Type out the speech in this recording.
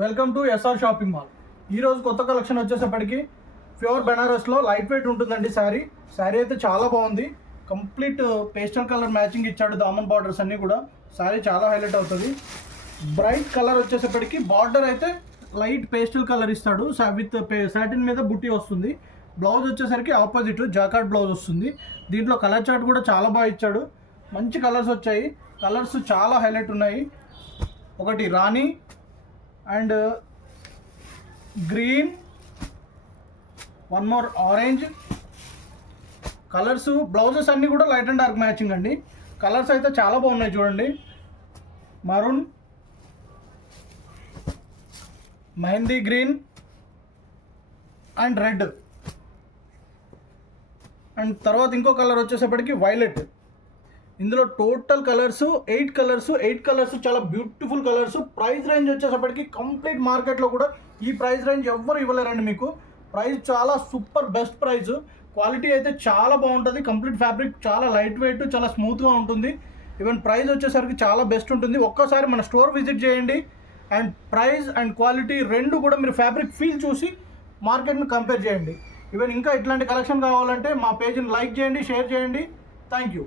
Welcome to SR shopping mall. ఈరోజు కొత్త collection వచ్చేసప్పటికి ప్యూర్ బెనారస్లో లైట్ వెయిట్ ఉంటుందండి. శారీ అయితే చాలా బాగుంది. కంప్లీట్ పేస్టల్ కలర్ మ్యాచింగ్ ఇచ్చాడు. దామన్ బార్డర్స్ అన్నీ కూడా శారీ చాలా హైలైట్ అవుతుంది. బ్రైట్ కలర్ వచ్చేసప్పటికి బార్డర్ అయితే లైట్ పేస్టల్ కలర్ ఇస్తాడు. విత్ సాటిన్ మీద బుట్టి వస్తుంది. బ్లౌజ్ వచ్చేసరికి ఆపోజిట్ జాకార్డ్ బ్లౌజ్ వస్తుంది. దీంట్లో కలర్ చార్ట్ కూడా చాలా బాగా ఇచ్చాడు. మంచి కలర్స్ వచ్చాయి. కలర్స్ చాలా హైలైట్ ఉన్నాయి. ఒకటి రాణి and green, one more orange colours. Blouses అన్నీ కూడా లైట్ అండ్ డార్క్ మ్యాచింగ్ అండి. కలర్స్ అయితే చాలా బాగున్నాయి చూడండి. Maroon, mehndi green and red. And తర్వాత ఇంకో కలర్ వచ్చేసప్పటికి వైలెట్. ఇందులో టోటల్ కలర్స్ 8 కలర్స్ చాలా బ్యూటిఫుల్ కలర్స్. ప్రైస్ రేంజ్ వచ్చేసప్పటికి కంప్లీట్ మార్కెట్లో కూడా ఈ ప్రైస్ రేంజ్ ఎవ్వరు ఇవ్వలేరండి మీకు. ప్రైస్ చాలా సూపర్ బెస్ట్ ప్రైస్. క్వాలిటీ అయితే చాలా బాగుంటుంది. కంప్లీట్ ఫ్యాబ్రిక్ చాలా లైట్ వెయిట్, చాలా స్మూత్గా ఉంటుంది. ఈవెన్ ప్రైస్ వచ్చేసరికి చాలా బెస్ట్ ఉంటుంది. ఒక్కసారి మన స్టోర్ విజిట్ చేయండి. అండ్ ప్రైస్ అండ్ క్వాలిటీ రెండు కూడా మీరు ఫ్యాబ్రిక్ ఫీల్ చూసి మార్కెట్ని కంపేర్ చేయండి. ఈవెన్ ఇంకా ఇట్లాంటి కలెక్షన్ కావాలంటే మా పేజ్ని లైక్ చేయండి, షేర్ చేయండి. Thank you.